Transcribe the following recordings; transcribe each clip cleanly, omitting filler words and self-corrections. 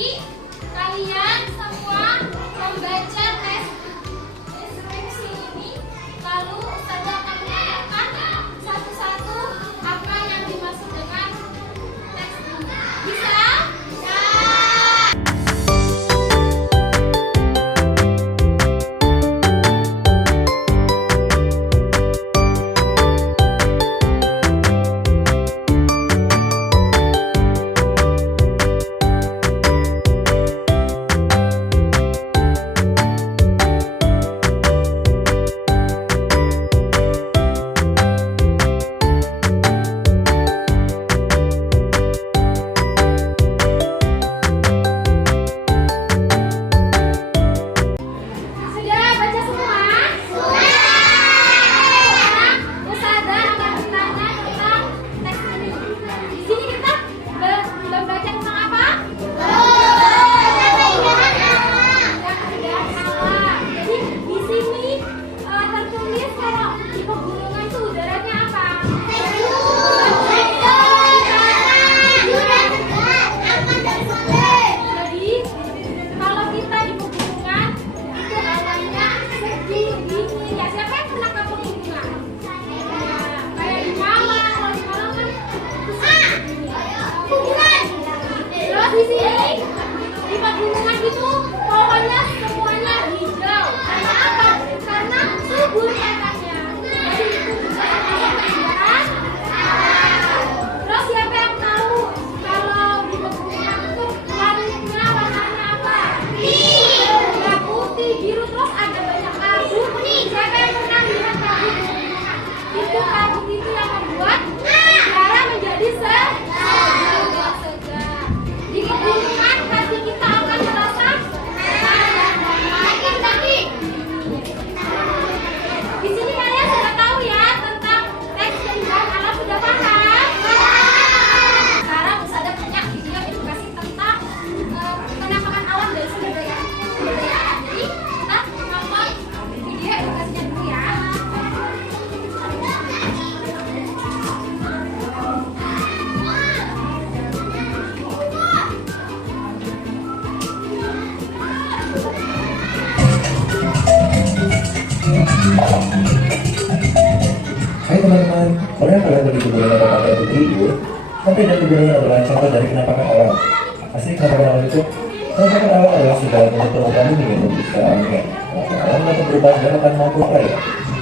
Jadi kalian semua membaca tes deskripsi ini, lalu Ustazah akan menanyakan satu-satu apa yang dimaksud dengan teks ini. Bisa? Di sini di pegunungan itu pohonnya semuanya hijau. Karena apa? Karena subur makannya. Jadi itu juga keindahan. Terus siapa yang tahu kalau di pegunungan itu langitnya warnanya apa? Putih, putih, biru, terus ada banyak kabut. Siapa yang pernah lihat kabut di pegunungan? Itu kabut itu yang membuat udara menjadi segar. Di pegunungan hati kita akan merasa tenang dan damai. Tapi di sini kalian sudah tahu ya tentang teks keindahan alam, sudah paham? Sekarang Ustazah punya video edukasi tentang penampakan alam dan sumber daya alam. Jadi kita nonton video edukasinya dulu ya. Hai teman-teman, pernah kalian pergi ke gunung atau pantai untuk berlibur? Pantai dan pegunungan adalah contoh dari penampakan alam. Apa sih penampakan alam itu? Penampakan alam adalah segala bentuk permukaan bumi yang berbentuk secara alamiah. Penampakan alam dapat berubah daratan maupun raya.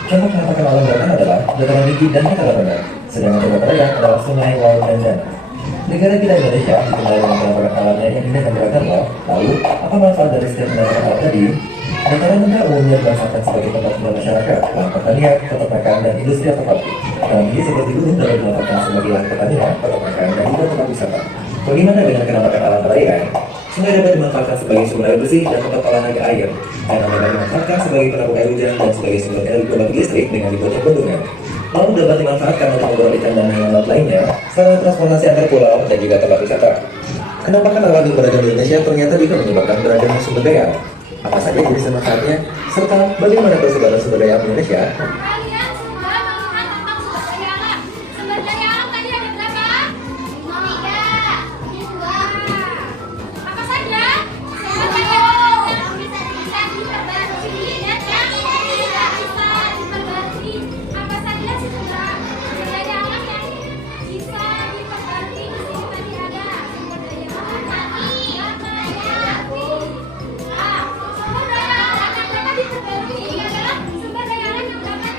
Contoh penampakan alam daratan adalah dataran tinggi dan dataran rendah. Sedangkan dataran raya adalah sungai, laut, dan danau. Negara kita Indonesia dikenal dengan penampakan alamnya yang indah dan beragam loh. Lalu, apa manfaat dari setiap penampakan alam tadi? Dataran rendah umumnya dimanfaatkan sebagai tempat tinggal masyarakat, lahan pertanian, peternakan, dan industri otomotif. Dalam ini seperti gunung dapat dimanfaatkan sebagai lahan pertanian, peternakan, dan juga tempat wisata. Bagaimana dengan penampakan alam perairan? Sungai dapat dimanfaatkan sebagai sumber air bersih dan tempat olahraga air. Danau dapat dimanfaatkan sebagai penampung air hujan dan sebagai sumber energi pembangkit listrik dengan dibuatnya bendungan. Laut dapat dimanfaatkan untuk membawa ikan dan hewan laut lainnya, sarana transportasi antar pulau dan juga tempat wisata. Penampakan alam yang beragam di Indonesia ternyata juga menyebabkan beragam sumber daya. Apa saja jenis manfaatnya, serta bagaimana persebaran sumber daya Indonesia? Kalian sudah melihat tentang sumber daya alam. Sumber daya alam tadi ada berapa? 3. Apa saja? Sumber daya alam yang bisa diperbarui dan yang tidak bisa diperbarui. Apa saja sih sumber daya alam yang bisa diperbarui? Di sini tadi ada sumber daya alam api, sumber daya alam yang dapat diperbarui adalah sumber daya alam yang dapat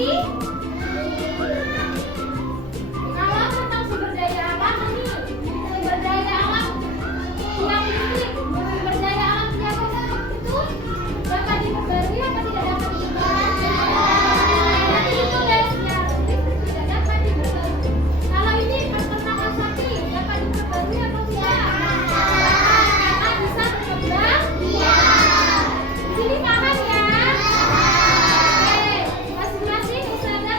ini? Kalau tentang sumber daya alam ini, sumber daya alam yang listrik, sumber daya alam yang itu dapat diperbarui apa tidak dapat diperbarui? Nanti itu guys, ya listrik tidak dapat diperbarui. Kalau ini tentang asapnya dapat diperbarui atau tidak? Karena bisa berkembang. Iya. Di sini paham ya? Oke, masing-masing usaha